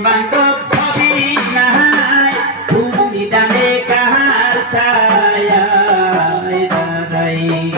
বান্ধব হবি নাই তুমি দানে কাহার ছায়া দাঁড়াই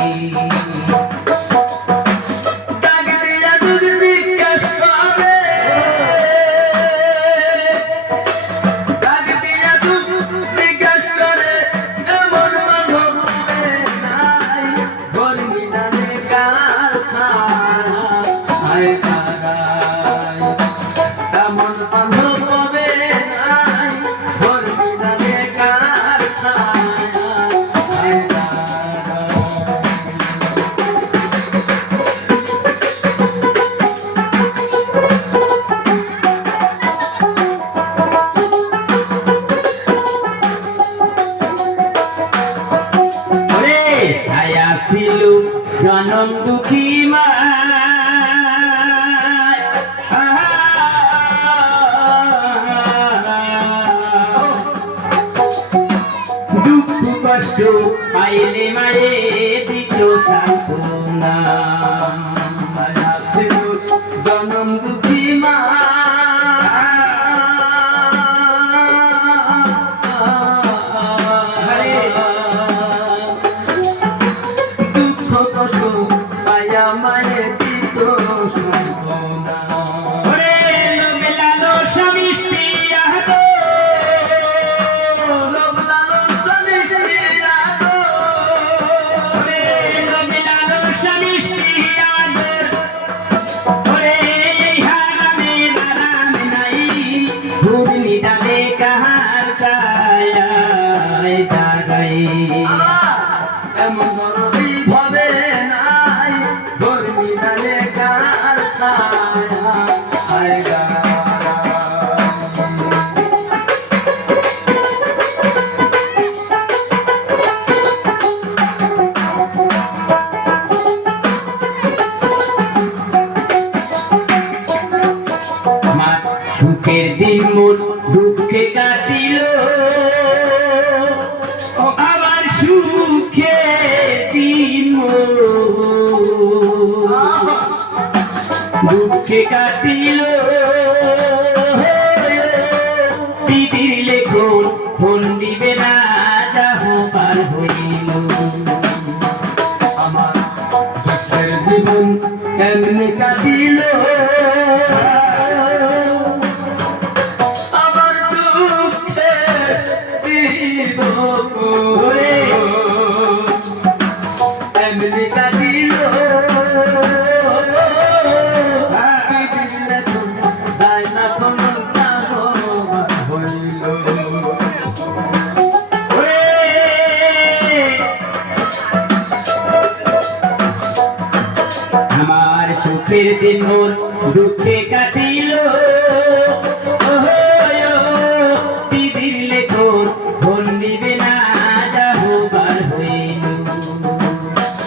জনম দুঃখী মা দুঃখ কষ্ট পাইলে মায়ে দিত সান্ত্বনা জনম দুঃখী মা সুখের দিন মোর দুঃখে কাটিল আবার সুখের দিন দুঃখে কাটিল দিদির লেখন ফোন দিবে না যাহবার হইল আমার সুখের জীবন এমনি কাটিল আমার সুখের দিন মোর দুঃখে কাটিল দিদির লেখন ফোন দিবে না যাহবার হইল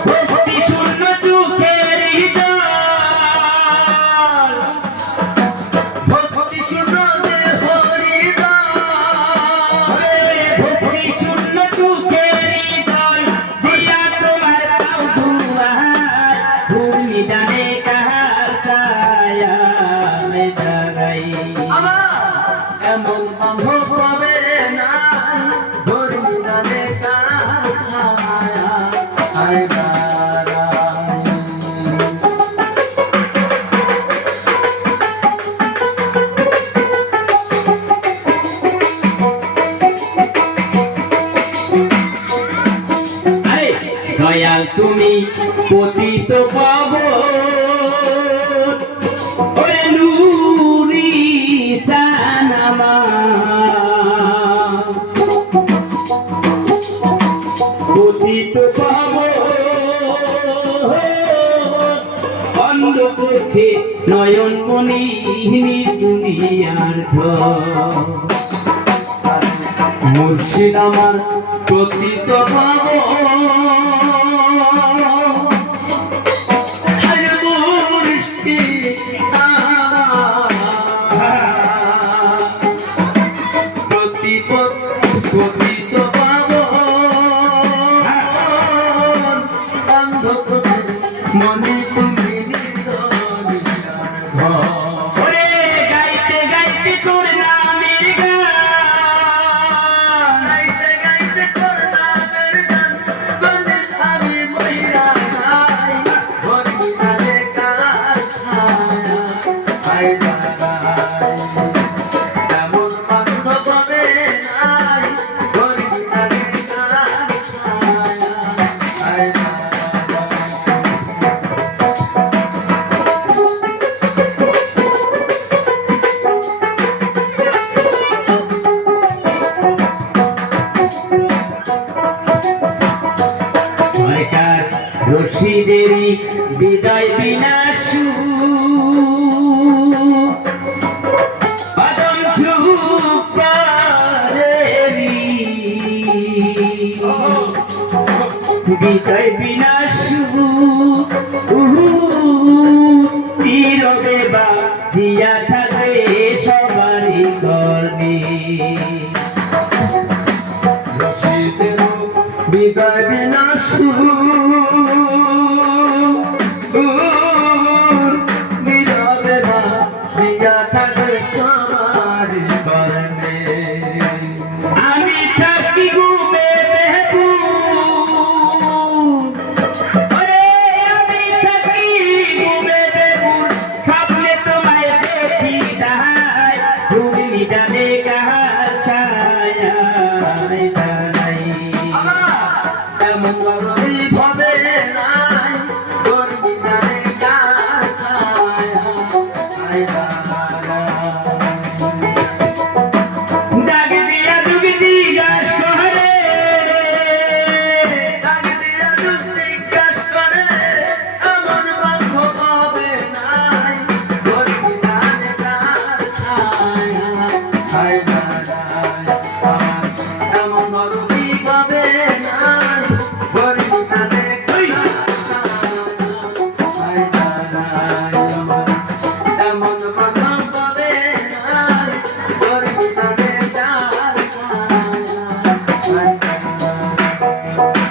ভক্তি শূন্য চোখের জল ভক্তি শূন্য দেহরি ভক্তি শূন্য চোখের জল দিয়া তোমার পাও ধুয়ার ভূমি দানে কাহার ছায়া দাঁড়াই এমন বান্ধব হবে না ধর্মী দানে কাহার ছায়া দয়াল তুমি পতিত পাবন নুরি সানামা পতিত পাবন অন্ধ চোখে নয়ন মনি দুনিয়ার মুর্শিদ আমার পতিত পাবন গাইতে গাইতে সুখেরই বিদায় বিনাশু বাদম ঝুপারেরি বিদায় বিনাশু নীরবে বা দিয়া থাকে সবারই গর্বে বিদায় বিনাশু নীরবে বা দিয়া থাকে সবার গর্বে আমি থাকি ঘুমে আমি থাকি ঘুমে স্বপ্নে তোমায় দেখি দাহাই তুমি জানে কাহার ছায়া দাঁড়াই এমন করবি ভবে নাই তোর বিদায় কার ছায়া